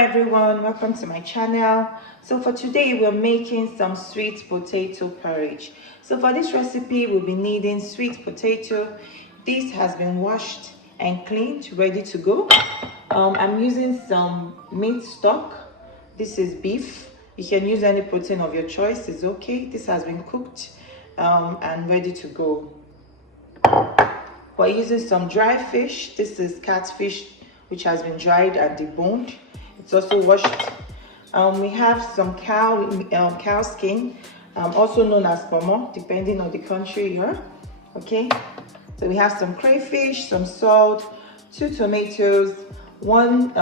everyone, welcome to my channel. So for today we're making some sweet potato porridge. So for this recipe we'll be needing sweet potato. This has been washed and cleaned, ready to go. I'm using some meat stock. This is beef. You can use any protein of your choice, it's okay. This has been cooked and ready to go. We're using some dry fish. This is catfish, which has been dried and deboned. It's also washed. We have some cow skin, also known as kpomo, depending on the country here. Okay, so we have some crayfish, some salt, 2 tomatoes, 1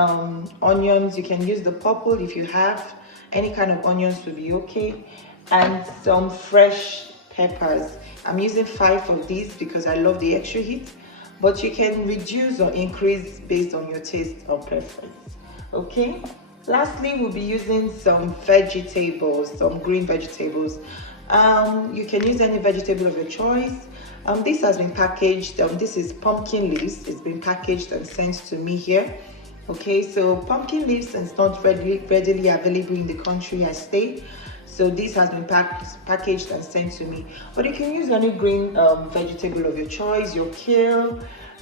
onions. You can use the purple if you have. Any kind of onions will be okay, and some fresh peppers. I'm using 5 of these because I love the extra heat, but you can reduce or increase based on your taste or preference. Okay, lastly we'll be using some vegetables, some green vegetables. You can use any vegetable of your choice. This has been packaged. This is pumpkin leaves. It's been packaged and sent to me here. Okay, so pumpkin leaves is not readily available in the country I stay, so this has been packaged and sent to me. But you can use any green vegetable of your choice, your kale,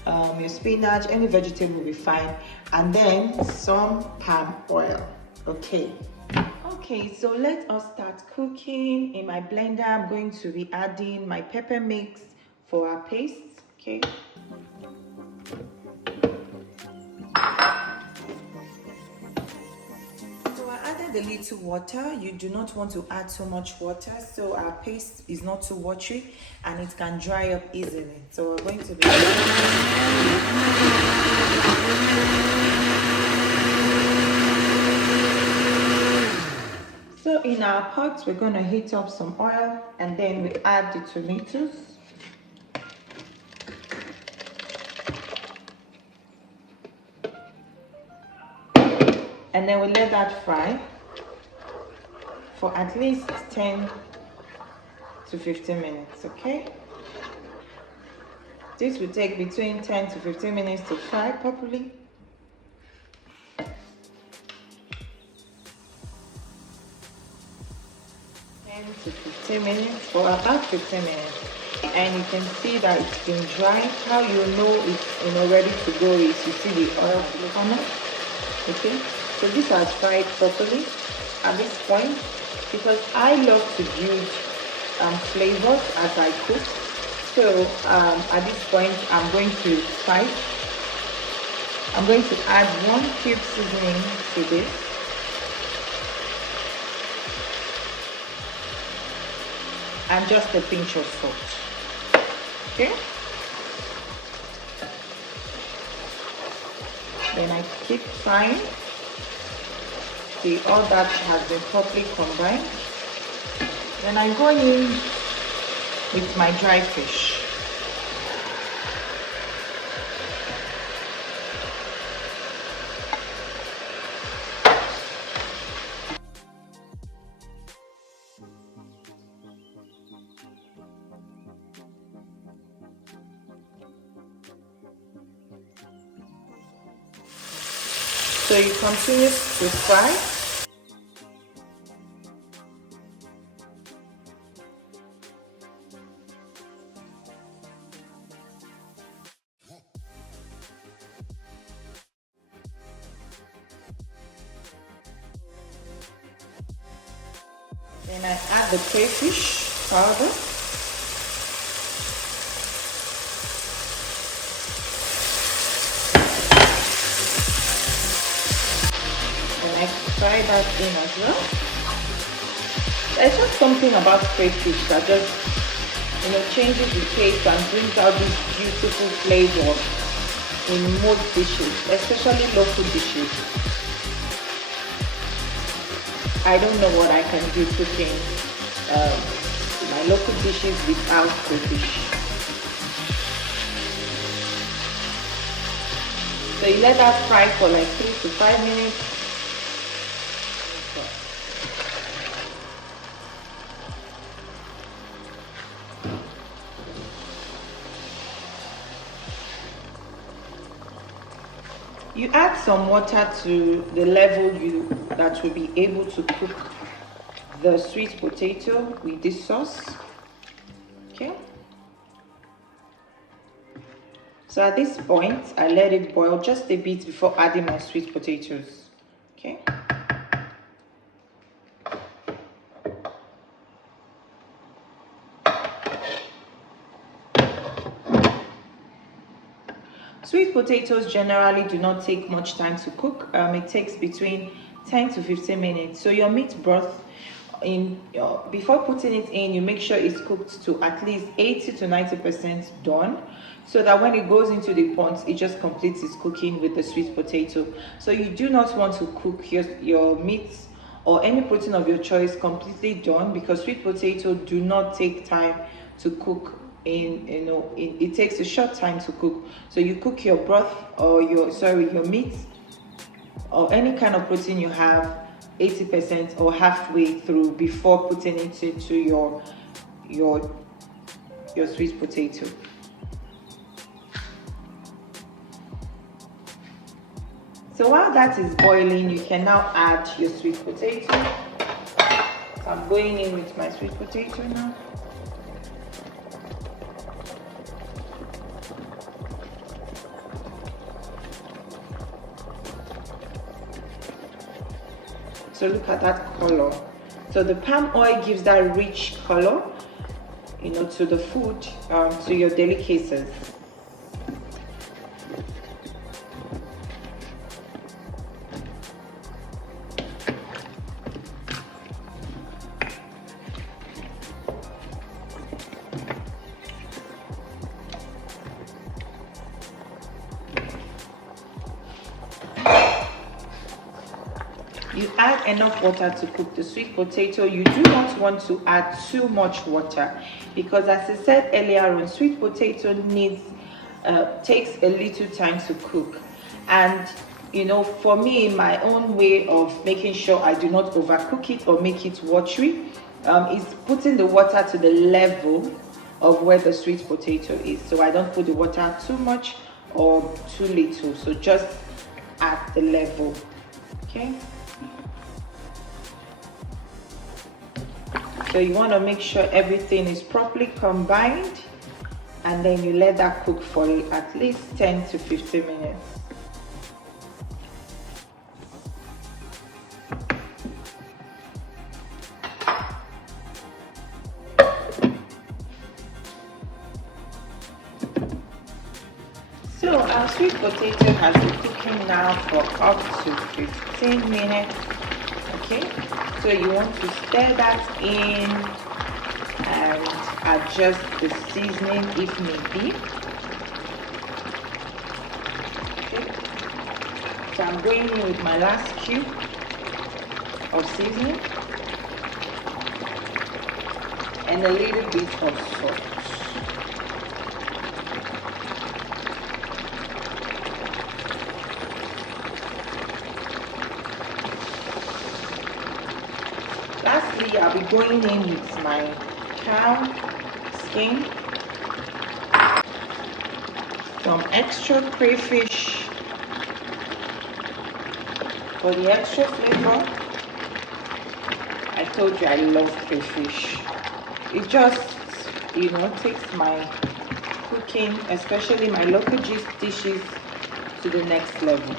your spinach, any vegetable will be fine. And then some palm oil. Okay, so let us start cooking. In my blender I'm going to be adding my pepper mix for our paste. Okay, a little water. You do not want to add too much water, so our paste is not too watery and it can dry up easily. So we're going to be so in our pot we're going to heat up some oil, and then we add the tomatoes. And then we let that fry for at least 10 to 15 minutes, okay? This will take between 10 to 15 minutes to fry properly. 10 to 15 minutes, or about 15 minutes. And you can see that it's been dry. How you know it's ready to go is you see the oil come up, okay? So this has fried properly at this point, because I love to build flavors as I cook. So at this point I'm going to add 1 cube seasoning to this. And just a pinch of salt. Okay. Then I keep frying. See, all that has been properly combined. Then I go in with my dry fish. So you continue to fry. Then I add the crayfish powder. And I fry that in as well. There's just something about crayfish that just changes the taste and brings out this beautiful flavor in most dishes, especially local dishes. I don't know what I can do cooking my local dishes without crayfish. So you let that fry for like 3 to 5 minutes. You add some water to the level that will be able to cook the sweet potato with this sauce. Okay. So at this point, I let it boil just a bit before adding my sweet potatoes. Okay. Sweet potatoes generally do not take much time to cook. It takes between 10 to 15 minutes. So your meat broth, before putting it in, you make sure it's cooked to at least 80 to 90% done, so that when it goes into the pot, it just completes its cooking with the sweet potato. So you do not want to cook your meat or any protein of your choice completely done, because sweet potato do not take time to cook. It takes a short time to cook. So you cook your broth or your meat or any kind of protein you have 80% or halfway through before putting it into your sweet potato. So while that is boiling, you can now add your sweet potato. So I'm going in with my sweet potato now. So look at that color. So the palm oil gives that rich color, to the food, to your delicacies. You add enough water to cook the sweet potato. You do not want to add too much water, because as I said earlier on, sweet potato takes a little time to cook. And for me, my own way of making sure I do not overcook it or make it watery is putting the water to the level of where the sweet potato is. So I don't put the water too much or too little, so just at the level. Okay. So you want to make sure everything is properly combined, and then you let that cook for at least 10 to 15 minutes. So our sweet potato has been cooking now for up to 15 minutes. Okay, so you want to stir that in and adjust the seasoning if need be. Okay, so I'm going in with my last cube of seasoning and a little bit of salt. Lastly, I'll be going in with my cow skin, some extra crayfish for the extra flavor. I told you I love crayfish. It just, takes my cooking, especially my local dishes, to the next level.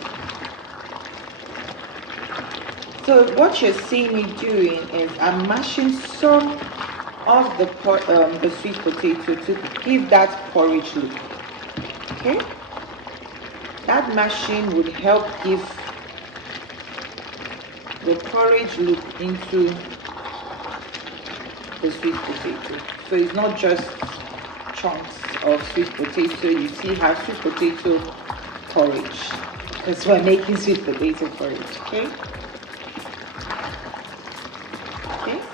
So what you're seeing me doing is I'm mashing some of the sweet potato to give that porridge look. Okay, that mashing would help give the porridge look into the sweet potato. So it's not just chunks of sweet potato. You see how sweet potato porridge, because we're making sweet potato porridge. Okay,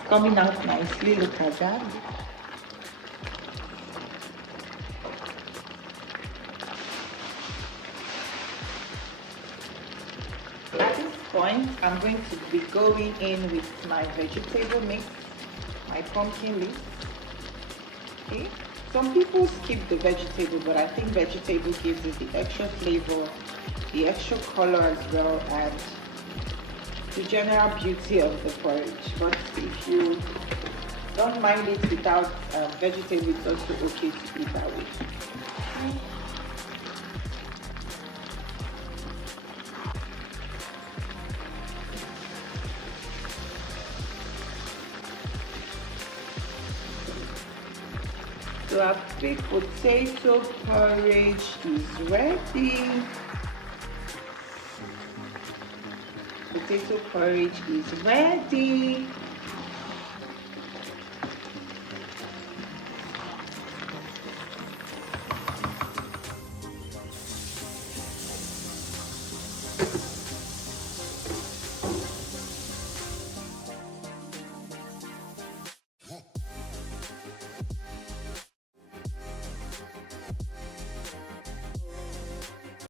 coming out nicely. Look at that. At this point, I'm going to be going in with my vegetable mix, my pumpkin leaf. Okay, some people skip the vegetable, but I think vegetable gives it the extra flavor the extra color as well and the general beauty of the porridge. But if you don't mind it without vegetable, it's also okay to eat that way. So our sweet potato porridge is ready. Potato porridge is ready.